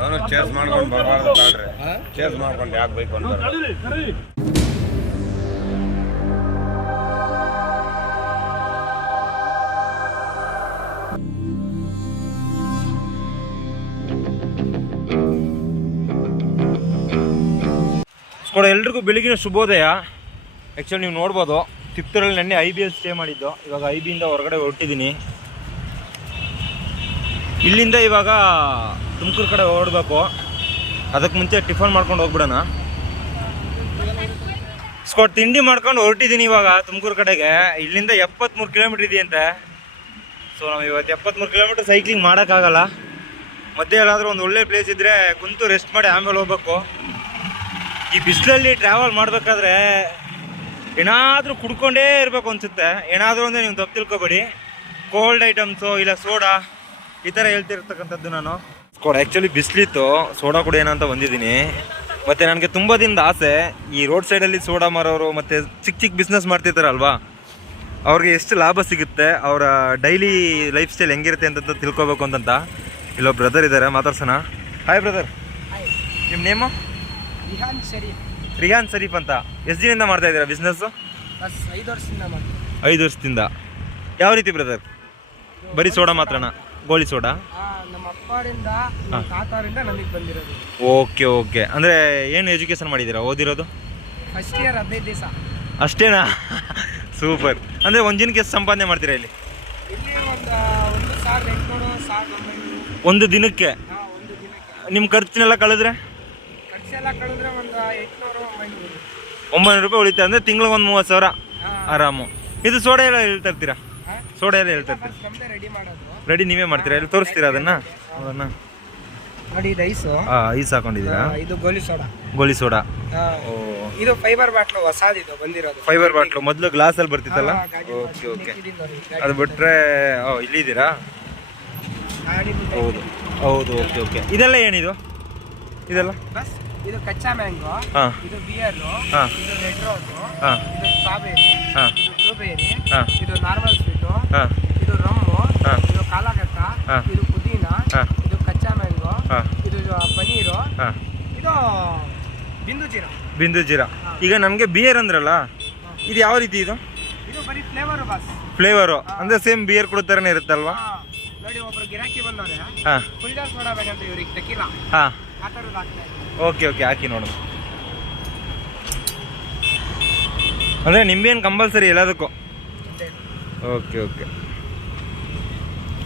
ಅವನು ಚೇಸ್ ಮಾಡ್ಕೊಂಡು ಬರಬಾರ್ದು ಚೇಸ್ ಮಾಡ್ಕೊಂಡು ಯಾಕೆ ಬೇಕು ಅಂತಾರೆ ಸ್ಕೋಡ ಎಲ್ರಿಗೂ ಬೆಳಗಿನ ಶುಭೋದಯ. ಆ್ಯಕ್ಚುಲಿ ನೀವು ನೋಡ್ಬೋದು, ತಿಪ್ತೂರಲ್ಲಿ ನೆನ್ನೆ ಐ ಬಿ ಎಲ್ ಸ್ಟೇ ಮಾಡಿದ್ದು. ಇವಾಗ ಐ ಬಿಯಿಂದ ಹೊರಗಡೆ ಹೊರಟಿದ್ದೀನಿ. ಇಲ್ಲಿಂದ ಇವಾಗ ತುಮಕೂರು ಕಡೆ ಹೊರಡಬೇಕು. ಅದಕ್ಕೆ ಮುಂಚೆ ಟಿಫನ್ ಮಾಡ್ಕೊಂಡು ಹೋಗ್ಬಿಡೋಣ. ಸ್ಕೋಟ್ ತಿಂಡಿ ಮಾಡ್ಕೊಂಡು ಹೊರಟಿದ್ದೀನಿ ಇವಾಗ ತುಮಕೂರು ಕಡೆಗೆ. ಇಲ್ಲಿಂದ ಎಪ್ಪತ್ತ್ಮೂರು ಕಿಲೋಮೀಟ್ರ್ ಇದೆಯಂತೆ. ಸೊ ನಾವು ಇವತ್ತು ಎಪ್ಪತ್ತ್ಮೂರು ಕಿಲೋಮೀಟ್ರ್ ಸೈಕ್ಲಿಂಗ್ ಮಾಡೋಕ್ಕಾಗಲ್ಲ. ಮಧ್ಯೆ ಎಲ್ಲಾದರೂ ಒಂದು ಒಳ್ಳೆ ಪ್ಲೇಸ್ ಇದ್ದರೆ ಕುಂತು ರೆಸ್ಟ್ ಮಾಡಿ ಆಮೇಲೆ ಹೋಗ್ಬೇಕು. ಈ ಬಿಸಿಲಲ್ಲಿ ಟ್ರಾವೆಲ್ ಮಾಡಬೇಕಾದ್ರೆ ಏನಾದರೂ ಕುಡ್ಕೊಂಡೇ ಇರಬೇಕು ಅನ್ಸುತ್ತೆ. ಏನಾದರೂ ಅಂದರೆ ನೀವು ತಪ್ಪು ತಿಳ್ಕೊಬೇಡಿ. ಕೋಲ್ಡ್ ಐಟಮ್ಸು ಇಲ್ಲ ಸೋಡಾ ಈ ಥರ ಹೇಳ್ತಿರ್ತಕ್ಕಂಥದ್ದು ನಾನು. ಸ್ಕೋಡ ಆ್ಯಕ್ಚುಲಿ ಬಿಸಿಲಿತ್ತು ಸೋಡಾ ಕೂಡ ಏನಂತ ಬಂದಿದ್ದೀನಿ. ಮತ್ತು ನನಗೆ ತುಂಬ ದಿನದ ಆಸೆ ಈ ರೋಡ್ ಸೈಡಲ್ಲಿ ಸೋಡಾ ಮಾರೋರು ಮತ್ತು ಚಿಕ್ಕ ಚಿಕ್ಕ ಬಿಸ್ನೆಸ್ ಮಾಡ್ತಿರ್ತಾರಲ್ವಾ? ಅವ್ರಿಗೆ ಎಷ್ಟು ಲಾಭ ಸಿಗುತ್ತೆ ಅವರ ಡೈಲಿ ಲೈಫ್ ಸ್ಟೈಲ್ ಹೆಂಗಿರುತ್ತೆ ಅಂತ ತಿಳ್ಕೊಬೇಕು ಅಂತಂತ. ಇಲ್ಲೊಬ್ಬ ಬ್ರದರ್ ಇದ್ದಾರೆ ಮಾತಾಡ್ಸೋಣ. ಹಾಯ್ ಬ್ರದರ್ ನಿಮ್ಮ ನೇಮು ವಿಹಾನ್ ಶರೀಫ್. ರಿಹಾನ್ ಶರೀಫ್ ಅಂತ. ಎಷ್ಟು ದಿನದಿಂದ ಮಾಡ್ತಾ ಇದ್ದೀರಾ ಬಿಸ್ನೆಸ್ಸು ಬಸ್ ಐದು ವರ್ಷದಿಂದ ಐದು ವರ್ಷದಿಂದ. ಯಾವ ರೀತಿ ಬ್ರದರ್ ಬರೀ ಸೋಡಾ ಮಾತ್ರನಾ? ಗೋಳಿ ಸೋಡಾ? ನಮ್ಮ ಅಪ್ಪರಿಂದ ನಮ್ಮ ತಾತವರಿಂದ ನಮಗೆ ಬಂದಿರೋದು. Okay okay. ಅಂದರೆ ಏನು ಎಜುಕೇಷನ್ ಮಾಡಿದ್ದೀರಾ? ಓದಿರೋದು? ಫಸ್ಟ್ ಇಯರ್ ಹದಿನೈದು ದಿವಸ. ಅಷ್ಟೇನಾ? ಸೂಪರ್. ಅಂದರೆ ಒಂದು ದಿನಕ್ಕೆ ಎಷ್ಟು ಸಂಪಾದನೆ ಮಾಡ್ತೀರಾ ಇಲ್ಲಿ? ಇಲ್ಲಿ ಒಂದು ಒಂದು ಸಾವಿರದ ಎಂಟುನೂರು ಸಾವಿರದ ಒಂಬೈನೂರು. ಒಂದು ದಿನಕ್ಕೆ? ನಿಮ್ ಒಂದು ದಿನಕ್ಕೆ. ನಿಮ್ಮ ಖರ್ಚಿನೆಲ್ಲ ಕಳೆದ್ರೆ? ಕಳೆದ್ರೆ ಒಂದು ಎಂಟುನೂರು ಒಂಬೈನೂರು. ರೂಪಾಯಿ ಉಳಿತಾ ಅಂದರೆ ತಿಂಗಳಿಗೆ ಒಂದು ಮೂವತ್ತು ಸಾವಿರ ಆರಾಮು. ಇದು ಸೋಡಾ ಎಲ್ಲ ಹೇಳ್ತಾ ಇರ್ತೀರಾ ಹಾಂ? ಸೋಡಾ ಎಲ್ಲ ಹೇಳ್ತಾ ಇರ್ತೀರಾ ರೆಡಿ ಮಾಡೋದು. ರೆಡಿ ನೀವೇ ಮಾಡ್ತೀರಾ? ಎಲ್ಲಿ ತೋರಿಸ್ತೀರಾ ಅದನ್ನು? ಅದನ್ನು. ನೋಡಿ ಇದು ಐಸು. ಐಸ್ ಹಾಕೊಂಡಿದ್ದೀರಾ? ಇದು ಗೋಲಿ ಸೋಡಾ. ಗೋಲಿ ಸೋಡಾ. ಓ. ಇದು ಫೈಬರ್ ಬಾಟ್ಲು ಹೊಸಾದಿದು ಬಂದಿರೋದು. ಫೈಬರ್ ಬಾಟ್ಲು ಮೊದಲು ಗ್ಲಾಸಲ್ಲಿ ಬರ್ತಿತ್ತಲ್ಲ? ಓಕೆ ಓಕೆ ಅದು ಬಿಟ್ರೆ ಓ ಇಲ್ಲಿದ್ದೀರಾ? ಹೌದು. ಹೌದು ಓಕೆ ಓಕೆ ಇದೆಲ್ಲ ಏನಿದು? ಇದೆಲ್ಲ? ಬಸ್. ಇದು ಕಚ್ಚಾ ಮ್ಯಾಂಗೋ ಇದು ಬಿಯರ್ ಹಾಂ ಇದು ರೆಡ್ ರೋಸ್ ಇದು ಸ್ಟ್ರಾಬೆರಿ ಹಾಂ ಇದು ಬ್ಲೂಬೆರಿ ಹಾಂ ಇದು ನಾರ್ಮಲ್ ಸ್ವೀಟ್ ಇದು ರಮ್ಮು ಇದು ಕಾಲಾಗಟ್ಟ. ಇದು ಪುದೀನ ಇದು ಕಚ್ಚಾ ಮ್ಯಾಂಗೋ ಇದು ಪನೀರು ಇದು ಬಿಂದು ಜೀರಾ ಬಿಂದು ಜೀರಾ ಈಗ ನಮಗೆ ಬಿಯರ್ ಅಂದ್ರಲ್ಲ ಇದು ಯಾವ ರೀತಿ ಇದು ಇದು ಬರೀ ಫ್ಲೇವರ್ ಬಾಸ್ ಫ್ಲೇವರು ಅಂದ್ರೆ ಸೇಮ್ ಬಿಯರ್ ಕೊಡೋ ಥರನೇ ಇರುತ್ತಲ್ವಾ. ನೋಡಿ ಒಬ್ರು ಗಿರಾಕಿ ಬಂದವ್ರೆ ಡಾನ್ಸ್ ನೋಡಬೇಕಂತ ಇವ್ರಿಗೆ ತಕ್ಕಿಲ್ಲ ಹಾಂ ಆ ಥರದ್ದು ಹಾಕ್ತಾರೆ ಓಕೆ ಓಕೆ ಹಾಕಿ ನೋಡೋಣ. ಅಂದರೆ ನಿಂಬೆಹಣ್ಣು ಕಂಪಲ್ಸರಿ ಎಲ್ಲದಕ್ಕೂ? Okay okay.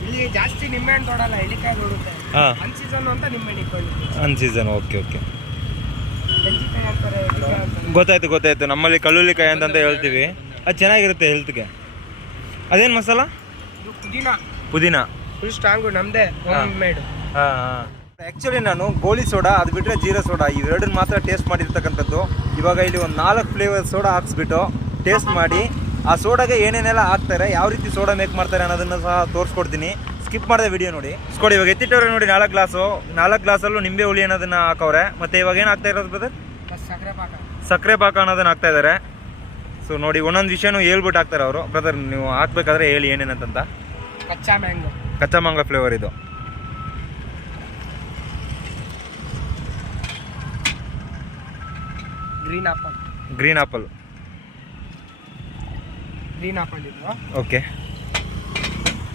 ಇಲ್ಲಿ ಜಾಸ್ತಿ ನಿಂಬೆಹಣ್ಣು ನೋಡಲ್ಲ ಎಲಿಕಾಯಿ ನೋಡುತ್ತೆ. ಹಾಂ. ಅನ್ ಸೀಸನ್ ಅಂತ ನಿಂಬೆಹಣ್ಣು ಇಟ್ಕೊಳ್ಳಿ ಅನ್ ಸೀಸನ್ ಓಕೆ ಓಕೆ. ಗೊತ್ತಾಯ್ತು ಗೊತ್ತಾಯ್ತು. ನಮ್ಮಲ್ಲಿ ಕಳ್ಳುಳ್ಳಿಕಾಯಿ ಅಂತ ಹೇಳ್ತೀವಿ. ಅದು ಚೆನ್ನಾಗಿರುತ್ತೆ ಹೆಲ್ತ್ಗೆ. ಅದೇನು ಮಸಾಲ? ಪುದೀನಾ. ಪುದೀನ. ಫುಲ್ ಸ್ಟ್ರಾಂಗು ನಮ್ಮದೇ ಮೇಡ್ ಹಾಂ. ಆ್ಯಕ್ಚುಲಿ ನಾನು ಗೋಳಿ ಸೋಡಾ ಅದು ಬಿಟ್ಟರೆ ಜೀರಾ ಸೋಡಾ ಇವೆರಡನ್ನ ಮಾತ್ರ ಟೇಸ್ಟ್ ಮಾಡಿರ್ತಕ್ಕಂಥದ್ದು. ಇವಾಗ ಇಲ್ಲಿ ಒಂದು ನಾಲ್ಕು ಫ್ಲೇವರ್ ಸೋಡಾ ಹಾಕ್ಸ್ಬಿಟ್ಟು ಟೇಸ್ಟ್ ಮಾಡಿ ಆ ಸೋಡಾಗೆ ಏನೇನೆಲ್ಲ ಹಾಕ್ತಾರೆ ಯಾವ ರೀತಿ ಸೋಡಾ ಮೇಕ್ ಮಾಡ್ತಾರೆ ಅನ್ನೋದನ್ನು ಸಹ ತೋರಿಸ್ಕೊಡ್ತೀನಿ. ಸ್ಕಿಪ್ ಮಾಡಿದೆ ವಿಡಿಯೋ ನೋಡಿ. ಸ್ಕೊಡಿ ಇವಾಗ ಎತ್ತಿಟ್ಟವ್ರೆ ನೋಡಿ ನಾಲ್ಕು ಗ್ಲಾಸು ನಾಲ್ಕು ಗ್ಲಾಸಲ್ಲೂ ನಿಂಬೆ ಹುಳಿ ಅನ್ನೋದನ್ನ ಹಾಕವ್ರೆ. ಮತ್ತು ಇವಾಗ ಏನು ಹಾಕ್ತಾ ಇರೋದು ಬ್ರದರ್ ಬಸ್ ಸಕ್ಕರೆ ಪಾಕ. ಸಕ್ಕರೆ ಪಾಕ ಅನ್ನೋದನ್ನ ಹಾಕ್ತಾ ಇದ್ದಾರೆ ಸೊ ನೋಡಿ ಒಂದೊಂದು ವಿಷಯನೂ ಹೇಳ್ಬಿಟ್ಟು ಹಾಕ್ತಾರೆ ಅವರು. ಬ್ರದರ್ ನೀವು ಹಾಕ್ಬೇಕಾದ್ರೆ ಹೇಳಿ ಏನೇನಂತ ಕಚ್ಚಾ ಮ್ಯಾಂಗೋ. ಕಚ್ಚಾ ಮ್ಯಾಂಗೋ ಫ್ಲೇವರ್ ಇದು. Green apple green apple green apple ಇದು ಓಕೆ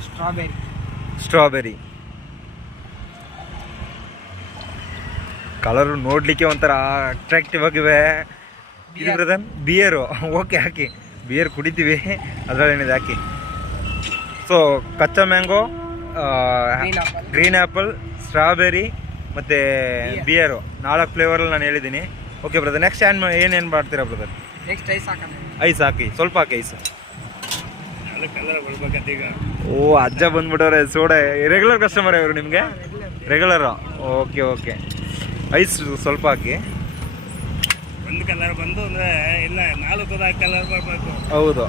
ಸ್ಟ್ರಾಬೆರಿ ಸ್ಟ್ರಾಬೆರಿ ಕಲರು ನೋಡಲಿಕ್ಕೆ ಒಂಥರ ಅಟ್ರಾಕ್ಟಿವ್ ಆಗಿವೆ. ಇದು Beer. ಬ್ರದರ್ ಬಿಯರು ಓಕೆ ಹಾಕಿ. ಬಿಯರ್ ಕುಡಿತೀವಿ. ಅದರಲ್ಲೇನಿದೆ ಹಾಕಿ. ಸೊ ಕಚ್ಚಾ ಮ್ಯಾಂಗೋ ಗ್ರೀನ್ ಆ್ಯಪಲ್ ಸ್ಟ್ರಾಬೆರಿ ಮತ್ತು. ಬಿಯರು ನಾಲ್ಕು ಫ್ಲೇವರಲ್ಲಿ ನಾನು ಹೇಳಿದ್ದೀನಿ. ಓಕೆ ಬ್ರದರ್ ನೆಕ್ಸ್ಟ್ ಏನು ಏನೇನು ಮಾಡ್ತೀರಾ ಬ್ರದರ್ ನೆಕ್ಸ್ಟ್ ಐಸ್ ಹಾಕೋಣ ಐಸ್ ಹಾಕಿ. ಸ್ವಲ್ಪ ಹಾಕಿ ಐಸ್. ಓ ಅಜ್ಜ ಬಂದ್ಬಿಟ್ಟವ್ರೆ. ಸೋಡೆ ರೆಗ್ಯುಲರ್ ಕಸ್ಟಮರ್ ಇವರು ನಿಮಗೆ? ರೆಗ್ಯುಲರು ಓಕೆ ಓಕೆ ಐಸ್ ಸ್ವಲ್ಪ ಹಾಕಿ. ಒಂದು ಕಲರ್ ಬಂದು ಅಂದರೆ ಇಲ್ಲ ನಾಲ್ಕು ಕಲರ್ ಬರಬೇಕು. ಹೌದು.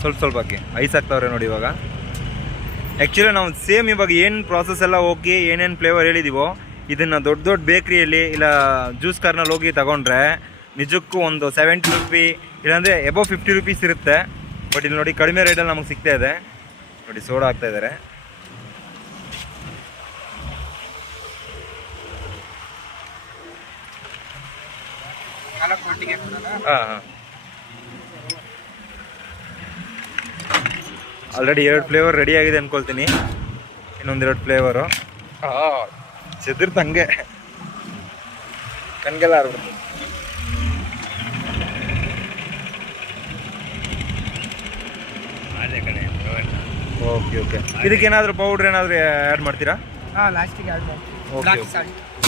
ಸ್ವಲ್ಪ ಸ್ವಲ್ಪ ಹಾಕಿ. ಐಸ್ ಹಾಕ್ತಾವ್ರೆ ನೋಡಿ ಇವಾಗ. ಆ್ಯಕ್ಚುಲಿ ನಾವು ಸೇಮ್ ಇವಾಗ ಏನು ಪ್ರಾಸೆಸ್ ಎಲ್ಲ ಹೋಗಿ ಏನೇನು ಫ್ಲೇವರ್ ಹೇಳಿದ್ದೀವೋ ಇದನ್ನು ದೊಡ್ಡ ದೊಡ್ಡ ಬೇಕ್ರಿಯಲ್ಲಿ ಇಲ್ಲ ಜ್ಯೂಸ್ ಕಾರ್ನಲ್ಲಿ ಹೋಗಿ ತಗೊಂಡ್ರೆ ನಿಜಕ್ಕೂ ಒಂದು ಸೆವೆಂಟಿ ರುಪಿ ಇಲ್ಲಾಂದರೆ ಎಬೋ ಫಿಫ್ಟಿ ರುಪೀಸ್ ಇರುತ್ತೆ. ಬಟ್ ಇಲ್ಲಿ ನೋಡಿ ಕಡಿಮೆ ರೇಟಲ್ಲಿ ನಮಗೆ ಸಿಗ್ತಾ ಇದೆ. ನೋಡಿ ಸೋಡಾ ಆಗ್ತಾ ಇದ್ದಾರೆ ಹಾಂ ಹಾಂ. ಆಲ್ರೆಡಿ ಎರಡು ಫ್ಲೇವರ್ ರೆಡಿ ಆಗಿದೆ ಅನ್ಕೊಳ್ತೀನಿ. ಇನ್ನೊಂದೆರಡು ಫ್ಲೇವರು ಚೆದಿರ್ತ ಹಂಗೆ ಕಣ್ಗೆಲ್ಲ ಆರ್ಬಿಡ್ತು ಓಕೆ ಓಕೆ ಓಕೆ ಇದಕ್ಕೇನಾದರೂ ಪೌಡ್ರ್ ಏನಾದರೂ ಆ್ಯಡ್ ಮಾಡ್ತೀರಾ? ಹಾಂ ಲಾಸ್ಟಿಗೆ ಆ್ಯಡ್ ಮಾಡ್ತೀವಿ.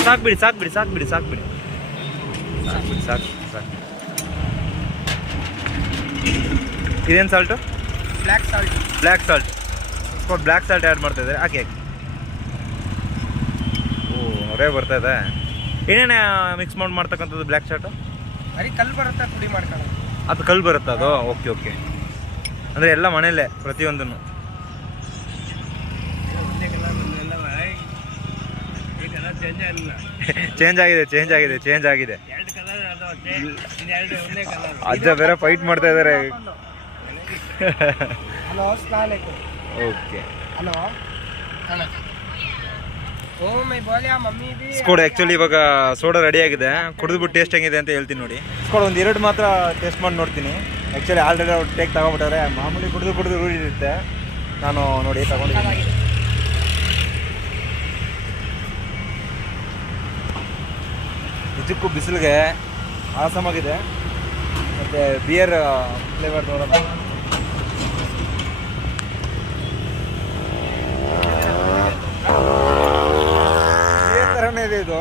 ಸಾಕ್ಬಿಡಿ ಸಾಕ್ಬಿಡಿ ಸಾಕ್ಬಿಡಿ ಸಾಲ್ಟ್ ಸಾಕು ಬಿಡಿ ಸಾಕು ಬಿಡಿ ಸಾಕು ಬಿಡಿ ಸಾಕು ಬಿಡಿ ಸಾಕು ಬಿಡಿ ಸಾಕು ಸಾಕು ಇದೇನು salt black salt black salt ಸ್ವಲ್ಪ ಬ್ಲ್ಯಾಕ್ ಸಾಲ್ಟ್ ಆ್ಯಡ್ ಮಾಡ್ತಾ ಇದ್ದಾರೆ. ಹಾಕಿ ಹಾಕಿ ಹೊರೇ ಬರ್ತಾ ಇದೆ. ಏನೇನು ಮಿಕ್ಸ್ ಮಾಡಿ ಮಾಡ್ತಕ್ಕಂಥದ್ದು ಬ್ಲ್ಯಾಕ್ ಶರ್ಟು ಬರೀ ಕಲ್ಲು ಬರುತ್ತೆ ಪುಡಿ ಮಾಡ್ಕೊಳ್ಳೋದು? ಅದು ಕಲ್ಲು ಬರುತ್ತೆ ಅದು? ಓಕೆ ಓಕೆ ಅಂದರೆ ಎಲ್ಲ ಮನೆಯಲ್ಲೇ ಪ್ರತಿಯೊಂದನ್ನು. ಚೇಂಜ್ ಆಗಿದೆ ಚೇಂಜ್ ಆಗಿದೆ ಚೇಂಜ್ ಆಗಿದೆ. ಅಜ್ಜ ಬೇರೆ ಫೈಟ್ ಮಾಡ್ತಾ ಇದ್ದಾರೆ ಓಕೆ ಹಲೋ ಸ್ಕೋಡ್ ಆ್ಯಕ್ಚುಲಿ ಇವಾಗ ಸೋಡಾ ರೆಡಿ ಆಗಿದೆ. ಕುಡಿದ್ಬಿಟ್ಟು ಟೇಸ್ಟ್ ಹೆಂಗಿದೆ ಅಂತ ಹೇಳ್ತೀನಿ ನೋಡಿ. ಸ್ಕೋಡ್ ಒಂದು ಎರಡು ಮಾತ್ರ ಟೇಸ್ಟ್ ಮಾಡಿ ನೋಡ್ತೀನಿ. ಆ್ಯಕ್ಚುಲಿ ಆಲ್ರೆಡಿ ಅವ್ರು ಟೇಕ್ ತಗೊಂಡ್ಬಿಟ್ಟಾರೆ. ಮಾಮೂಲಿ ಕುಡಿದು ಕುಡಿದು ರೂಢಿ ಇರುತ್ತೆ. ನಾನು ನೋಡಿ ತಗೊಂಡಿದ್ದೀನಿ. ನಿಜಕ್ಕೂ ಬಿಸಿಲಿಗೆ ಆಸಮಾಗಿದೆ ಮತ್ತು ಬಿಯರ್ ಫ್ಲೇವರ್ ನೋಡೋಣ ಬಿಯರ್ ಥರನೇ ಇದೆ?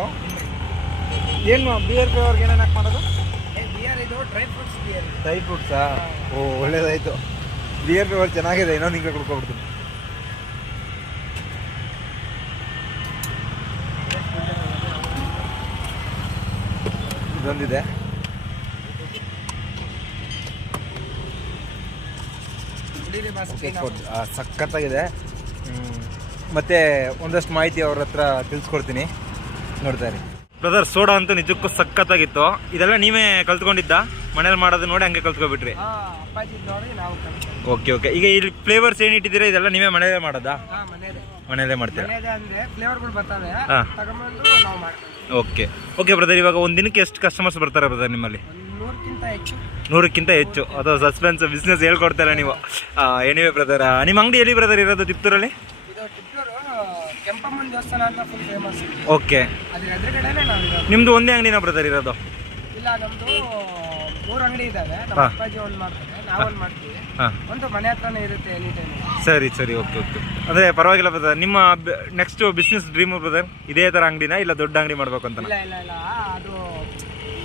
ಏನು ಬಿಯರ್ ಫ್ಲೇವರ್ಗೆ ಏನೇನು ಹಾಕಿ ಮಾಡೋದು? ಬಿಯರ್ ಇದು ಡ್ರೈ ಫ್ರೂಟ್ಸ್ ಬಿಯರ್ ಡ್ರೈ ಫ್ರೂಟ್ಸಾ ಓ ಒಳ್ಳೇದಾಯ್ತು. ಬಿಯರ್ ಫ್ಲೇವರ್ ಚೆನ್ನಾಗಿದೆ ಇನ್ನೊಂದು ಹಿಂಗೆ ಕುಡ್ಕೊಬಿಡ್ತೀನಿ. ಇದೊಂದಿದೆ. ಸಖತ್ತಾಗಿದೆ. ಹ್ಮ್. ಮತ್ತೆ ಒಂದಷ್ಟು ಮಾಹಿತಿ ಅವ್ರ ಹತ್ರ ತಿಳಿಸ್ಕೊಡ್ತೀನಿ. ನೋಡ್ತಾ ಇರಿ. ಬ್ರದರ್ ಸೋಡಾ ಅಂತೂ ನಿಜಕ್ಕೂ ಸಖತ್ತಾಗಿತ್ತು. ಇದೆಲ್ಲ ನೀವೇ ಕಲ್ತ್ಕೊಂಡಿದ್ದ? ಮನೇಲಿ ಮಾಡೋದು ನೋಡಿ ಹಂಗೆ ಕಲ್ತ್ಕೊಬಿಟ್ರಿ. ಓಕೆ ಓಕೆ ಈಗ ಇಲ್ಲಿ ಫ್ಲೇವರ್ಸ್ ಏನು ಇಟ್ಟಿದ್ದೀರಾ? ಇದೆಲ್ಲ ನೀವೇ ಮನೇಲೇ ಮಾಡೋದಾ? ಮನೇಲೆ. ಮನೇಲೇ ಮಾಡ್ತೀರಾ? ಓಕೆ ಓಕೆ ಬ್ರದರ್ ಇವಾಗ ಒಂದು ದಿನಕ್ಕೆ ಎಷ್ಟು ಕಸ್ಟಮರ್ಸ್ ಬರ್ತಾರೆ ಬ್ರದರ್ ನಿಮ್ಮಲ್ಲಿ? ನೂರಕ್ಕಿಂತ ಹೆಚ್ಚು. ಅಥವಾ ಅದು ಸಸ್ಪೆನ್ಸ್ ಬಿಸ್ನೆಸ್ ಹೇಳ್ಕೊಡ್ತಾರೆ ನೀವು. ಎನಿವೆ ಬ್ರದರ್ ನಿಮ್ಮ ಅಂಗಡಿ ಎಲ್ಲಿ ಬ್ರದರ್ ಇರೋದು ತಿಪ್ತೂರಲ್ಲಿ ದೇವಸ್ಥಾನ ಅಂತ ಫುಲ್ ಫೇಮಸ್ ಓಕೆ ಅದ್ರ ಎದುರುಗಡೆನೆ ನಾವು ನಿಮ್ಮದು ಒಂದೇ ಅಂಗಡಿನ ಬ್ರದರ್ ಇರೋದು? ಇಲ್ಲ ನಮ್ದು ಮೂರು ಅಂಗಡಿ ಇದಾವೆ ನಮ್ಮ ಹಾ. ಅಪ್ಪಾಜಿ ಒಂದು ಮಾಡ್ತಾರೆ ನಾವು ಒಂದು ಮಾಡ್ತೀವಿ. ಹಾಂ. ಒಂದು ಮನೆ ಹತ್ರನೇ ಇರುತ್ತೆ ಎನಿ ಟೈಮ್ ಸರಿ ಸರಿ ಓಕೆ ಓಕೆ ಅಂದರೆ ಪರವಾಗಿಲ್ಲ ಬ್ರದರ್ ನಿಮ್ಮ ನೆಕ್ಸ್ಟ್ ಬಿಸ್ನೆಸ್ ಡ್ರೀಮ್ ಬ್ರದರ್ ಇದೇ ಥರ ಅಂಗಡಿನ ಇಲ್ಲ ದೊಡ್ಡ ಅಂಗಡಿ ಮಾಡ್ಬೇಕು ಅಂತ ಇಲ್ಲ ಇಲ್ಲ ಇಲ್ಲ. ಅದು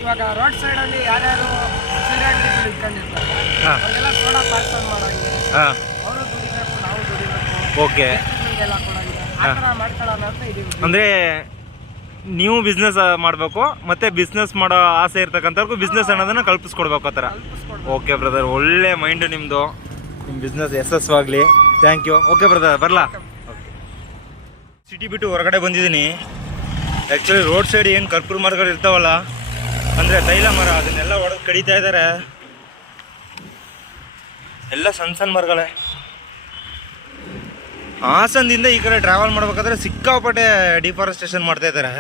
ಇವಾಗ ರೋಡ್ ಸೈಡ್ ಅಲ್ಲಿ ಯಾರ್ಯಾರು ಅಂಗಡಿಗಳು ಇಟ್ಕೊಂಡಿರ್ತಾರೆ ಹಾ. ಅವ್ರಿಗೆಲ್ಲ ಸೋಡಾ ಪಾರ್ಸಲ್ ಮಾಡೋಂಗೆ ಹಾಂ. ಅವರು ದುಡಿಬೇಕು ನಾವು ದುಡಿಬೇಕು. ಓಕೆ ಕೊಡೋಂಗೆ ಅಂದರೆ ನೀವು ಬಿಸ್ನೆಸ್ ಮಾಡಬೇಕು ಮತ್ತೆ ಬಿಸ್ನೆಸ್ ಮಾಡೋ ಆಸೆ ಇರ್ತಕ್ಕಂಥವ್ರಿಗೂ ಬಿಸ್ನೆಸ್ ಅನ್ನೋದನ್ನ ಕಲ್ಪಿಸ್ಕೊಡ್ಬೇಕು ಆ ಥರ. ಓಕೆ ಬ್ರದರ್ ಒಳ್ಳೆ ಮೈಂಡ್ ನಿಮ್ಮದು ನಿಮ್ಮ ಬಿಸ್ನೆಸ್ ಯಶಸ್ವಾಗಲಿ. ಥ್ಯಾಂಕ್ ಯು ಓಕೆ ಬ್ರದರ್ ಬರಲಾ? ಸಿಟಿ ಬಿಟ್ಟು ಹೊರಗಡೆ ಬಂದಿದ್ದೀನಿ. ಆ್ಯಕ್ಚುಲಿ ರೋಡ್ ಸೈಡ್ ಏನು ಕರ್ಪೂರ ಮರಗಳು ಇರ್ತಾವಲ್ಲ ಅಂದರೆ ತೈಲ ಮರ ಅದನ್ನೆಲ್ಲ ಹೊಡೆದು ಕಡಿತಾ ಇದ್ದಾರೆ ಎಲ್ಲ ಸಣ್ಣ ಸಣ್ಣ ಮರಗಳೇ. ಹಾಸನದಿಂದ ಈ ಕಡೆ ಟ್ರಾವೆಲ್ ಮಾಡ್ಬೇಕಾದ್ರೆ ಸಿಕ್ಕಾಪಟ್ಟೆ ಡಿಫಾರೆಸ್ಟೇಷನ್ ಮಾಡ್ತಾ ಇದ್ದಾರೆ.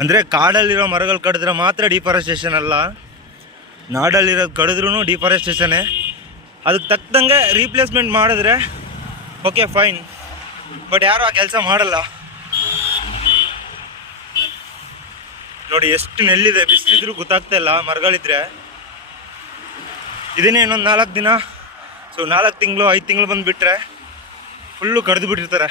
ಅಂದರೆ ಕಾಡಲ್ಲಿರೋ ಮರಗಳು ಕಡಿದ್ರೆ ಮಾತ್ರ ಡಿಫಾರೆಸ್ಟೇಷನ್ ಅಲ್ಲ. ನಾಡಲ್ಲಿರೋದು ಕಡಿದ್ರೂ ಡಿಫಾರೆಸ್ಟೇಷನ್ನೇ ಅದಕ್ಕೆ ತಕ್ಕಂಗೆ ರೀಪ್ಲೇಸ್ಮೆಂಟ್ ಮಾಡಿದ್ರೆ ಓಕೆ ಫೈನ್ ಬಟ್ ಯಾರು ಆ ಕೆಲಸ ಮಾಡಲ್ಲ? ನೋಡಿ, ಎಷ್ಟು ನೆಲ್ಲಿದೆ. ಬಿಸಿಲಿದ್ರು ಗೊತ್ತಾಗ್ತಾ ಇಲ್ಲ ಮರಗಳಿದ್ರೆ. ಇದನ್ನೇ ಇನ್ನೊಂದು ನಾಲ್ಕು ದಿನ ಸೊ ನಾಲ್ಕು ತಿಂಗಳು, ಐದು ತಿಂಗಳು ಬಂದುಬಿಟ್ರೆ ಫುಲ್ಲು ಕಡ್ದು ಬಿಟ್ಟಿರ್ತಾರೆ.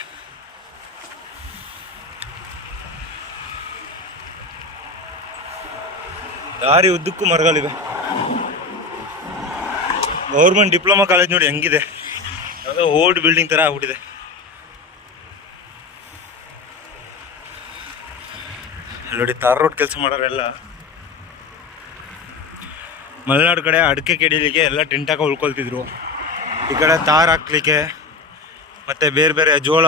ದಾರಿ ಉದ್ದಕ್ಕೂ ಮರಗಳಿವೆ. ಗೌರ್ಮೆಂಟ್ ಡಿಪ್ಲೊಮಾ ಕಾಲೇಜ್ ನೋಡಿ ಹೆಂಗಿದೆ. ಯಾವುದೋ ಓಲ್ಡ್ ಬಿಲ್ಡಿಂಗ್ ಥರ ಆಗ್ಬಿಟ್ಟಿದೆ. ನೋಡಿ, ತಾರ್ ರೋಡ್ ಕೆಲಸ ಮಾಡೋರೆಲ್ಲ ಮಲೆನಾಡು ಕಡೆ ಅಡಿಕೆ ಕೆಡಿಲಿಕ್ಕೆ ಎಲ್ಲ ಟೆಂಟ್ ಹಾಕಿ ಉಳ್ಕೊಳ್ತಿದ್ರು. ಈ ಕಡೆ ತಾರ್ ಹಾಕ್ಲಿಕ್ಕೆ, ಮತ್ತು ಬೇರೆ ಬೇರೆ ಜೋಳ,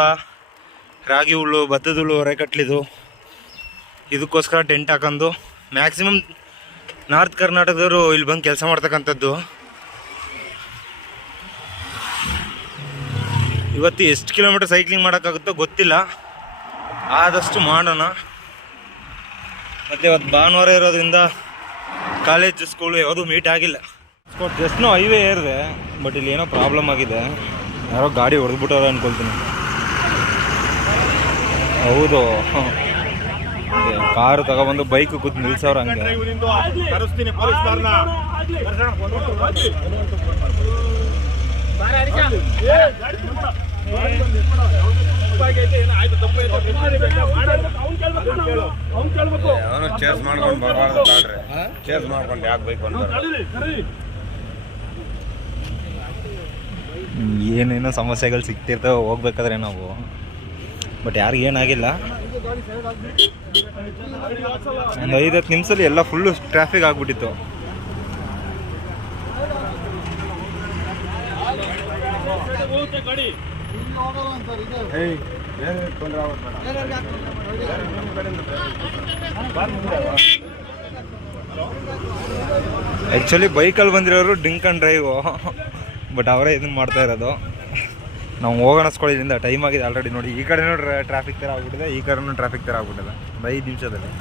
ರಾಗಿ ಹುಳು ಭತ್ತದ ಹುಳು ಹೊರೆ ಕಟ್ಲಿದ್ದು. ಇದಕ್ಕೋಸ್ಕರ ಟೆಂಟ್ ಹಾಕೊಂಡು ಮ್ಯಾಕ್ಸಿಮಮ್ ನಾರ್ತ್ ಕರ್ನಾಟಕದವರು ಇಲ್ಲಿ ಬಂದು ಕೆಲಸ ಮಾಡ್ತಕ್ಕಂಥದ್ದು. ಇವತ್ತು ಎಷ್ಟು ಕಿಲೋಮೀಟರ್ ಸೈಕ್ಲಿಂಗ್ ಮಾಡೋಕ್ಕಾಗುತ್ತೋ ಗೊತ್ತಿಲ್ಲ. ಆದಷ್ಟು ಮಾಡೋಣ. ಮತ್ತು ಇವತ್ತು ಭಾನುವಾರ ಇರೋದ್ರಿಂದ ಕಾಲೇಜ್ ಸ್ಕೂಲು ಯಾವುದೂ ಮೀಟ್ ಆಗಿಲ್ಲ. ಜಸ್ಟ್ನು ಹೈವೇ ಏರಿದೆ ಬಟ್ ಇಲ್ಲಿ ಏನೋ ಪ್ರಾಬ್ಲಮ್ ಆಗಿದೆ. ಯಾರೋ ಗಾಡಿ ಹೊಡೆದ್ಬಿಟ್ಟಾರ ಅನ್ಕೊಳ್ತೀನಿ. ಹೌದು. ಕಾರು ತಗೊಬಂದು ಬೈಕ್ ಕೂತ್ ನಿಲ್ಸವ್ರ ಹಂಗೆ. ಅವನು ಚೇಸ್ ಮಾಡ್ಕೊಂಡು ಬರಬಾರ್ದು ಚೇಸ್ ಮಾಡ್ಕೊಂಡು ಯಾಕೆ ಬೈಕ್ ಅಂತಾರೆ ಏನೇನೋ ಸಮಸ್ಯೆಗಳು ಸಿಗ್ತಿರ್ತವೆ ಹೋಗ್ಬೇಕಾದ್ರೆ ನಾವು. ಬಟ್ ಯಾರಿಗೆ ಏನಾಗಿಲ್ಲ. ಒಂದು ಐದು ಹತ್ತು ನಿಮಿಷದಲ್ಲಿ ಎಲ್ಲ ಫುಲ್ಲು ಟ್ರಾಫಿಕ್ ಆಗಿಬಿಟ್ಟಿತ್ತು. ಆ್ಯಕ್ಚುಲಿ ಬೈಕಲ್ಲಿ ಬಂದಿರೋರು ಡ್ರಿಂಕ್ ಆ್ಯಂಡ್ ಡ್ರೈವು ಬಟ್ ಅವರೇ ಇದನ್ನು ಮಾಡ್ತಾ ಇರೋದು. ನಾವು ಹೋಗೋಣ ಇಲ್ಲಿಂದ. ಟೈಮ್ ಆಗಿದೆ ಆಲ್ರೆಡಿ ನೋಡಿ. ಈ ಕಡೆನೂ ಟ್ರಾಫಿಕ್ ಥರ ಆಗ್ಬಿಟ್ಟಿದೆ. ಈ ಕಡೆನೂ ಟ್ರಾಫಿಕ್ ಥರ ಆಗ್ಬಿಟ್ಟಿದೆ. ಒಂದು ಐದು ನಿಮಿಷದಲ್ಲಿ.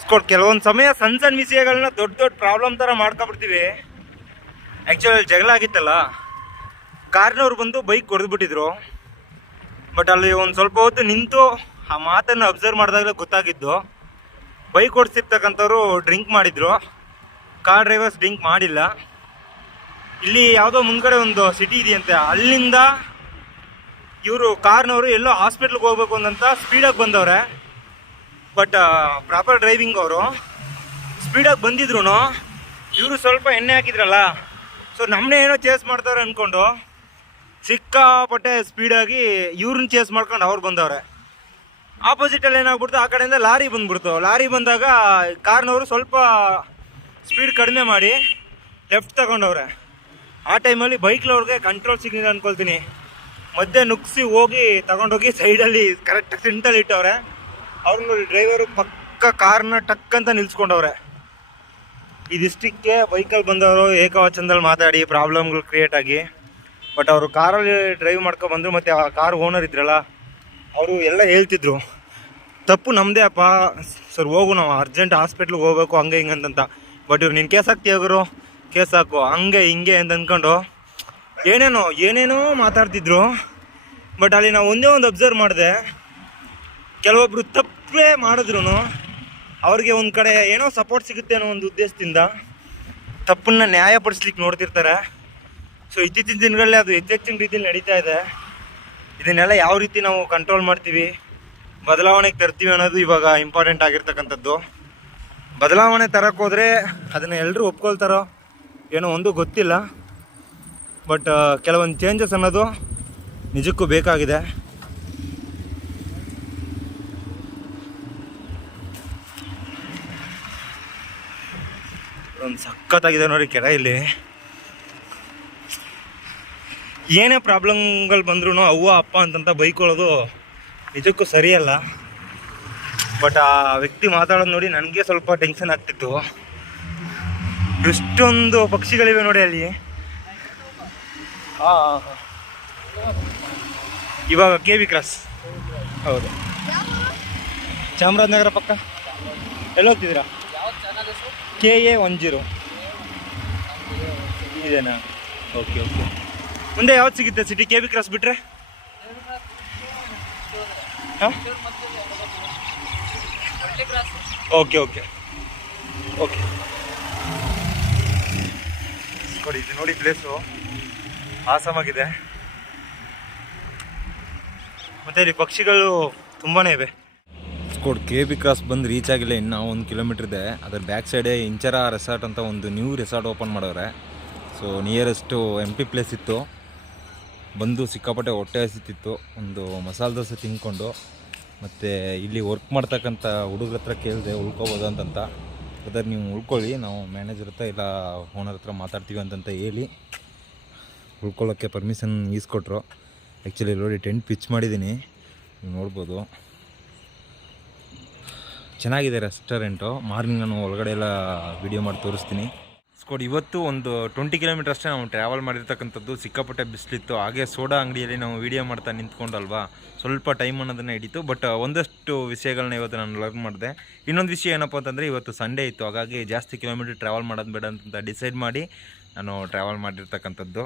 ಸ್ಕೊಟ್ ಕೆಲವೊಂದು ಸಮಯ ಸಣ್ಣ ಸಣ್ಣ ವಿಷಯಗಳನ್ನ ದೊಡ್ಡ ದೊಡ್ಡ ಪ್ರಾಬ್ಲಮ್ ಥರ ಮಾಡ್ಕೊಬಿಡ್ತೀವಿ. ಆ್ಯಕ್ಚುಲಿ ಜಗಳ ಆಗಿತ್ತಲ್ಲ. ಕಾರ್ನವ್ರು ಬಂದು ಬೈಕ್ ಹೊಡೆದ್ಬಿಟ್ಟಿದ್ರು. ಬಟ್ ಅಲ್ಲಿ ಒಂದು ಸ್ವಲ್ಪ ಹೊತ್ತು ನಿಂತು ಆ ಮಾತನ್ನು ಅಬ್ಸರ್ವ್ ಮಾಡಿದಾಗಲೇ ಗೊತ್ತಾಗಿದ್ದು. ಬೈಕ್ ಓಡಿಸಿರ್ತಕ್ಕಂಥವ್ರು ಡ್ರಿಂಕ್ ಮಾಡಿದ್ರು. ಕಾರ್ ಡ್ರೈವರ್ಸ್ ಡ್ರಿಂಕ್ ಮಾಡಿಲ್ಲ. ಇಲ್ಲಿ ಯಾವುದೋ ಮುಂದ್ಗಡೆ ಒಂದು ಸಿಟಿ ಇದೆಯಂತೆ. ಅಲ್ಲಿಂದ ಇವರು ಕಾರ್ನವರು ಎಲ್ಲೋ ಹಾಸ್ಪಿಟ್ಲ್ಗೆ ಹೋಗ್ಬೇಕು ಅಂತ ಸ್ಪೀಡಾಗಿ ಬಂದವ್ರೆ. ಬಟ್ ಪ್ರಾಪರ್ ಡ್ರೈವಿಂಗ್ ಅವರು. ಸ್ಪೀಡಾಗಿ ಬಂದಿದ್ರು ಇವರು ಸ್ವಲ್ಪ ಎಣ್ಣೆ ಹಾಕಿದ್ರಲ್ಲ. ಸೊ ನಮ್ಮನ್ನೇ ಏನೋ ಚೇಸ್ ಮಾಡ್ತಾರೆ ಅಂದ್ಕೊಂಡು ಸಿಕ್ಕಾಪಟ್ಟೆ ಸ್ಪೀಡಾಗಿ ಇವ್ರನ್ನ ಚೇಸ್ ಮಾಡ್ಕೊಂಡು ಅವ್ರು ಬಂದವ್ರೆ. ಆಪೋಸಿಟಲ್ಲಿ ಏನಾಗ್ಬಿಡ್ತು? ಆ ಕಡೆಯಿಂದ ಲಾರಿ ಬಂದ್ಬಿಡ್ತು. ಲಾರಿ ಬಂದಾಗ ಕಾರ್ನವರು ಸ್ವಲ್ಪ ಸ್ಪೀಡ್ ಕಡಿಮೆ ಮಾಡಿ ಲೆಫ್ಟ್ ತಗೊಂಡವ್ರೆ. ಆ ಟೈಮಲ್ಲಿ ಬೈಕ್ಲವ್ರಿಗೆ ಕಂಟ್ರೋಲ್ ಸಿಗ್ಲಿಲ್ಲ ಅನ್ಕೊಳ್ತೀನಿ. ಮಧ್ಯೆ ನುಗ್ಸಿ ಹೋಗಿ ತಗೊಂಡೋಗಿ ಸೈಡಲ್ಲಿ ಕರೆಕ್ಟಾಗಿ ಸೆಂಟಲ್ಲಿ ಇಟ್ಟವ್ರೆ. ಅವ್ರನ್ನ ಡ್ರೈವರು ಪಕ್ಕ ಕಾರ್ನ ಟಕ್ ಅಂತ ನಿಲ್ಸ್ಕೊಂಡವ್ರೆ. ಇದಿಷ್ಟಕ್ಕೆ ಬೈಕಲ್ಲಿ ಬಂದವರು ಏಕವಚನದಲ್ಲಿ ಮಾತಾಡಿ ಪ್ರಾಬ್ಲಮ್ಗಳು ಕ್ರಿಯೇಟ್ ಆಗಿ. ಬಟ್ ಅವರು ಕಾರಲ್ಲಿ ಡ್ರೈವ್ ಮಾಡ್ಕೊ ಬಂದರು ಮತ್ತು ಆ ಕಾರ್ ಓನರ್ ಇದ್ರಲ್ಲ, ಅವರು ಎಲ್ಲ ಹೇಳ್ತಿದ್ರು. ತಪ್ಪು ನಮ್ಮದೇ ಅಪ್ಪ. ಸರ್, ಹೋಗು ನಾವು ಅರ್ಜೆಂಟ್ ಹಾಸ್ಪಿಟ್ಲಿಗೆ ಹೋಗ್ಬೇಕು, ಹಂಗೆ ಹಿಂಗೆ ಅಂತಂತ. ಬಟ್ ಇವ್ರು ನಿನ್ನ ಕೇಸ್ ಆಗ್ತೀಯ ಕೇಸ್ ಹಾಕು, ಹಂಗೆ ಹಿಂಗೆ ಅಂತ ಅಂದ್ಕೊಂಡು ಏನೇನೋ ಏನೇನೋ ಮಾತಾಡ್ತಿದ್ರು. ಬಟ್ ಅಲ್ಲಿ ನಾವು ಒಂದೇ ಒಂದು ಅಬ್ಸರ್ವ್ ಮಾಡಿದೆ. ಕೆಲವೊಬ್ಬರು ತಪ್ಪೇ ಮಾಡಿದ್ರು ಅವ್ರಿಗೆ ಒಂದು ಕಡೆ ಏನೋ ಸಪೋರ್ಟ್ ಸಿಗುತ್ತೆ ಅನ್ನೋ ಒಂದು ಉದ್ದೇಶದಿಂದ ತಪ್ಪನ್ನ ನ್ಯಾಯಪಡಿಸ್ಲಿಕ್ಕೆ ನೋಡ್ತಿರ್ತಾರೆ. ಸೊ ಇತ್ತೀಚಿನ ದಿನಗಳಲ್ಲಿ ಅದು ಹೆಚ್ಚೆಚ್ಚಿನ ರೀತಿಯಲ್ಲಿ ನಡೀತಾ ಇದೆ. ಇದನ್ನೆಲ್ಲ ಯಾವ ರೀತಿ ನಾವು ಕಂಟ್ರೋಲ್ ಮಾಡ್ತೀವಿ? ಬದಲಾವಣೆಗೆ ತರ್ತೀವಿ ಅನ್ನೋದು ಇವಾಗ ಇಂಪಾರ್ಟೆಂಟ್ ಆಗಿರ್ತಕ್ಕಂಥದ್ದು. ಬದಲಾವಣೆ ತರಕ್ಕೆ ಹೋದರೆ ಅದನ್ನು ಎಲ್ಲರೂ ಒಪ್ಕೊಳ್ತಾರೋ? ಏನೋ ಒಂದು ಗೊತ್ತಿಲ್ಲ. ಬಟ್ ಕೆಲವೊಂದು ಚೇಂಜಸ್ ಅನ್ನೋದು ನಿಜಕ್ಕೂ ಬೇಕಾಗಿದೆ. ಒಂದು ಸಖತ್ತಾಗಿದೆ ನೋಡಿ ಕೆರೆ ಇಲ್ಲಿ. ಏನೇ ಪ್ರಾಬ್ಲಮ್ಗಳು ಬಂದ್ರೂ ಅವ್ವ, ಅಪ್ಪ ಅಂತಂತ ಬೈಕೊಳ್ಳೋದು ನಿಜಕ್ಕೂ ಸರಿಯಲ್ಲ. ಬಟ್ ಆ ವ್ಯಕ್ತಿ ಮಾತಾಡೋದು ನೋಡಿ ನನಗೆ ಸ್ವಲ್ಪ ಟೆನ್ಷನ್ ಆಗ್ತಿತ್ತು. ಎಷ್ಟೊಂದು ಪಕ್ಷಿಗಳಿವೆ ನೋಡಿ ಅಲ್ಲಿ. ಇವಾಗ ಕೆ ವಿ ಕ್ರಾಸ್. ಹೌದು. ಚಾಮರಾಜನಗರ ಪಕ್ಕ? ಎಲ್ಲಿ ಹೋಗ್ತಿದ್ದೀರಾ ಕೆ ಎ ಒನ್ ಜೀರೋ. ಇದೇನಾ? Okay okay. ಮುಂದೆ ಯಾವ್ದು ಸಿಗುತ್ತೆ ಸಿಟಿ? ಕೆ ವಿ ಕ್ರಾಸ್ ಬಿಟ್ರೆ? ಹಾಂ? Okay okay. ಓಕೆ. ನೋಡಿ ಇದು ನೋಡಿ ಪ್ಲೇಸು. ಆಸಮಾಗಿದೆ. ಮತ್ತು ಇಲ್ಲಿ ಪಕ್ಷಿಗಳು ತುಂಬಾ ಇವೆ. ಕೋಡ್ ಕೆ ಬಿ ಕ್ರಾಸ್ ಬಂದು ರೀಚ್ ಆಗಿಲ್ಲ ಇನ್ನು ಒಂದು ಕಿಲೋಮೀಟ್ರ್ ಇದೆ. ಅದರ ಬ್ಯಾಕ್ ಸೈಡೇ ಇಂಚರ ರೆಸಾರ್ಟ್ ಅಂತ ಒಂದು ನ್ಯೂ ರೆಸಾರ್ಟ್ ಓಪನ್ ಮಾಡವ್ರೆ. ಸೊ ನಿಯರೆಸ್ಟು ಎಂಟಿ ಪ್ಲೇಸ್ ಇತ್ತು. ಬಂದು ಸಿಕ್ಕಾಪಟ್ಟೆ ಹೊಟ್ಟೆ ಹಸಿತಿತ್ತು. ಒಂದು ಮಸಾಲೆ ದೋಸೆ ತಿನ್ಕೊಂಡು ಮತ್ತು ಇಲ್ಲಿ ವರ್ಕ್ ಮಾಡ್ತಕ್ಕಂಥ ಹುಡುಗ್ರ ಹತ್ರ ಕೇಳಿದೆ, ಉಳ್ಕೊಬೋದು ಅಂತಂತ. ಅದರ ನೀವು ಉಳ್ಕೊಳ್ಳಿ. ನಾವು ಮ್ಯಾನೇಜರ್ ಹತ್ರ ಇಲ್ಲ ಓನರ್ ಹತ್ರ ಮಾತಾಡ್ತೀವಿ ಅಂತಂತ ಹೇಳಿ ಉಳ್ಕೊಳ್ಳೋಕ್ಕೆ ಪರ್ಮಿಷನ್ ಈಸ್ಕೊಟ್ರು. ಆ್ಯಕ್ಚುಲಿ ನೋಡಿ ಟೆಂಟ್ ಪಿಚ್ ಮಾಡಿದ್ದೀನಿ. ನೀವು ನೋಡ್ಬೋದು. ಚೆನ್ನಾಗಿದೆ ರೆಸ್ಟೋರೆಂಟು ಮಾರ್ನಿಂಗ್ ನಾನು ಒಳಗಡೆ ಎಲ್ಲ ವಿಡಿಯೋ ಮಾಡಿ ತೋರಿಸ್ತೀನಿ. ಸ್ಕೋಡ್ ಇವತ್ತು ಒಂದು ಟ್ವೆಂಟಿ ಕಿಲೋಮೀಟರ್ ಅಷ್ಟೇ ನಾವು ಟ್ರಾವೆಲ್ ಮಾಡಿರ್ತಕ್ಕಂಥದ್ದು. ಸಿಕ್ಕಾಪಟ್ಟೆ ಬಿಸಿಲಿತ್ತು. ಹಾಗೆ ಸೋಡಾ ಅಂಗಡಿಯಲ್ಲಿ ನಾವು ವಿಡಿಯೋ ಮಾಡ್ತಾ ನಿಂತ್ಕೊಂಡಲ್ವಾ? ಸ್ವಲ್ಪ ಟೈಮ್ ಅನ್ನೋದನ್ನು ಹಿಡಿತು ಬಟ್ ಒಂದಷ್ಟು ವಿಷಯಗಳನ್ನ ಇವತ್ತು ನಾನು ಲರ್ನ್ ಮಾಡಿದೆ. ಇನ್ನೊಂದು ವಿಷಯ ಏನಪ್ಪ ಅಂತಂದರೆ, ಇವತ್ತು ಸಂಡೇ ಇತ್ತು. ಹಾಗಾಗಿ ಜಾಸ್ತಿ ಕಿಲೋಮೀಟರ್ ಟ್ರಾವೆಲ್ ಮಾಡೋದು ಬೇಡ ಅಂತ ಡಿಸೈಡ್ ಮಾಡಿ ನಾನು ಟ್ರಾವೆಲ್ ಮಾಡಿರ್ತಕ್ಕಂಥದ್ದು.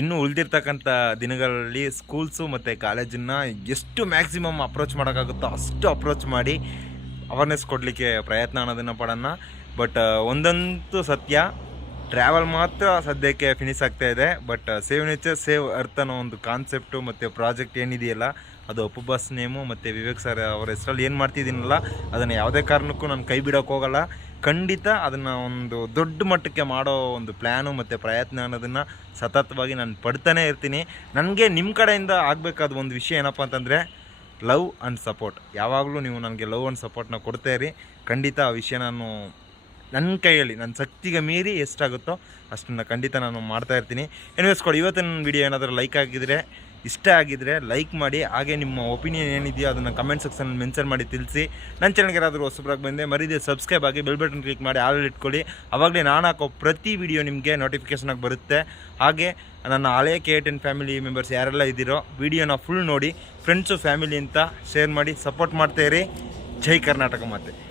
ಇನ್ನು ಉಳಿದಿರ್ತಕ್ಕಂಥ ದಿನಗಳಲ್ಲಿ ಸ್ಕೂಲ್ಸು ಮತ್ತು ಕಾಲೇಜನ್ನು ಎಷ್ಟು ಮ್ಯಾಕ್ಸಿಮಮ್ ಅಪ್ರೋಚ್ ಮಾಡೋಕ್ಕಾಗುತ್ತೋ ಅಷ್ಟು ಅಪ್ರೋಚ್ ಮಾಡಿ ಅವೇರ್ನೆಸ್ ಕೊಡಲಿಕ್ಕೆ ಪ್ರಯತ್ನ ಅನ್ನೋದನ್ನು ಪಡೋಣ. ಬಟ್ ಒಂದಂತೂ ಸತ್ಯ ಟ್ರಾವೆಲ್ ಮಾತ್ರ ಸದ್ಯಕ್ಕೆ ಫಿನಿಶ್ ಆಗ್ತಾ ಇದೆ. ಬಟ್ ಸೇವ್ ನೇಚರ್ ಸೇವ್ ಅರ್ಥ ಅನ್ನೋ ಒಂದು ಕಾನ್ಸೆಪ್ಟು ಮತ್ತು ಪ್ರಾಜೆಕ್ಟ್ ಏನಿದೆಯಲ್ಲ, ಅದು ಅಪ್ಪು ಬಸ್ ನೇಮು ಮತ್ತು ವಿವೇಕ್ ಸರ್ ಅವರ ಹೆಸರಲ್ಲಿ ಏನು ಮಾಡ್ತಿದ್ದೀನಲ್ಲ, ಅದನ್ನು ಯಾವುದೇ ಕಾರಣಕ್ಕೂ ನಾನು ಕೈ ಬಿಡೋಕೆ ಹೋಗಲ್ಲ. ಖಂಡಿತ ಅದನ್ನು ಒಂದು ದೊಡ್ಡ ಮಟ್ಟಕ್ಕೆ ಮಾಡೋ ಒಂದು ಪ್ಲ್ಯಾನು ಮತ್ತು ಪ್ರಯತ್ನ ಅನ್ನೋದನ್ನು ಸತತವಾಗಿ ನಾನು ಪಡ್ತಾನೆ ಇರ್ತೀನಿ. ನನಗೆ ನಿಮ್ಮ ಕಡೆಯಿಂದ ಆಗಬೇಕಾದ ಒಂದು ವಿಷಯ ಏನಪ್ಪ ಅಂತಂದರೆ ಲವ್ ಆ್ಯಂಡ್ ಸಪೋರ್ಟ್ ಯಾವಾಗಲೂ ನೀವು ನನಗೆ ಲವ್ ಆ್ಯಂಡ್ ಸಪೋರ್ಟ್ನ ಕೊಡ್ತಾ ಇರಿ. ಖಂಡಿತ ಆ ವಿಷಯ ನಾನು ನನ್ನ ಕೈಯಲ್ಲಿ, ನನ್ನ ಶಕ್ತಿಗೆ ಮೀರಿ ಎಷ್ಟಾಗುತ್ತೋ ಅಷ್ಟನ್ನು ಖಂಡಿತ ನಾನು ಮಾಡ್ತಾ ಇರ್ತೀನಿ. ಎನಿವೇಸ್ ಕೊಡಿ, ಇವತ್ತಿನ ವಿಡಿಯೋ ಏನಾದರೂ ಲೈಕ್ ಆಗಿದ್ರೆ, ಇಷ್ಟ ಆಗಿದ್ರೆ ಲೈಕ್ ಮಾಡಿ, ಹಾಗೆ ನಿಮ್ಮ ಒಪಿನಿಯನ್ ಏನಿದೆಯೋ ಅದನ್ನು ಕಮೆಂಟ್ ಸೆಕ್ಷನ್ ಮೆನ್ಷನ್ ಮಾಡಿ ತಿಳಿಸಿ. ನನ್ನ ಚಾನಲ್ಗೆ ಯಾರಾದರೂ ಹೊಸಬ್ರಾಗಿ ಬಂದೆ ಮರಿದೆ ಸಬ್ಸ್ಕ್ರೈಬ್ ಆಗಿ ಬೆಲ್ ಬಟನ್ ಕ್ಲಿಕ್ ಮಾಡಿ ಆಲ್ ಇಟ್ಕೊಳ್ಳಿ. ಅವಾಗಲೇ ನಾನು ಹಾಕೋ ಪ್ರತಿ ವಿಡಿಯೋ ನಿಮಗೆ ನೋಟಿಫಿಕೇಷನ್ ಆಗಿ ಬರುತ್ತೆ. ಹಾಗೆ ನನ್ನ ಹಳೆ ಕೆ ಟೆನ್ ಫ್ಯಾಮಿಲಿ ಮೆಂಬರ್ಸ್ ಯಾರೆಲ್ಲ ಇದ್ದೀರೋ ವಿಡಿಯೋನ ಫುಲ್ ನೋಡಿ ಫ್ರೆಂಡ್ಸು ಫ್ಯಾಮಿಲಿ ಅಂತ ಶೇರ್ ಮಾಡಿ ಸಪೋರ್ಟ್ ಮಾಡ್ತಾ ಜೈ ಕರ್ನಾಟಕ ಮಾತೆ.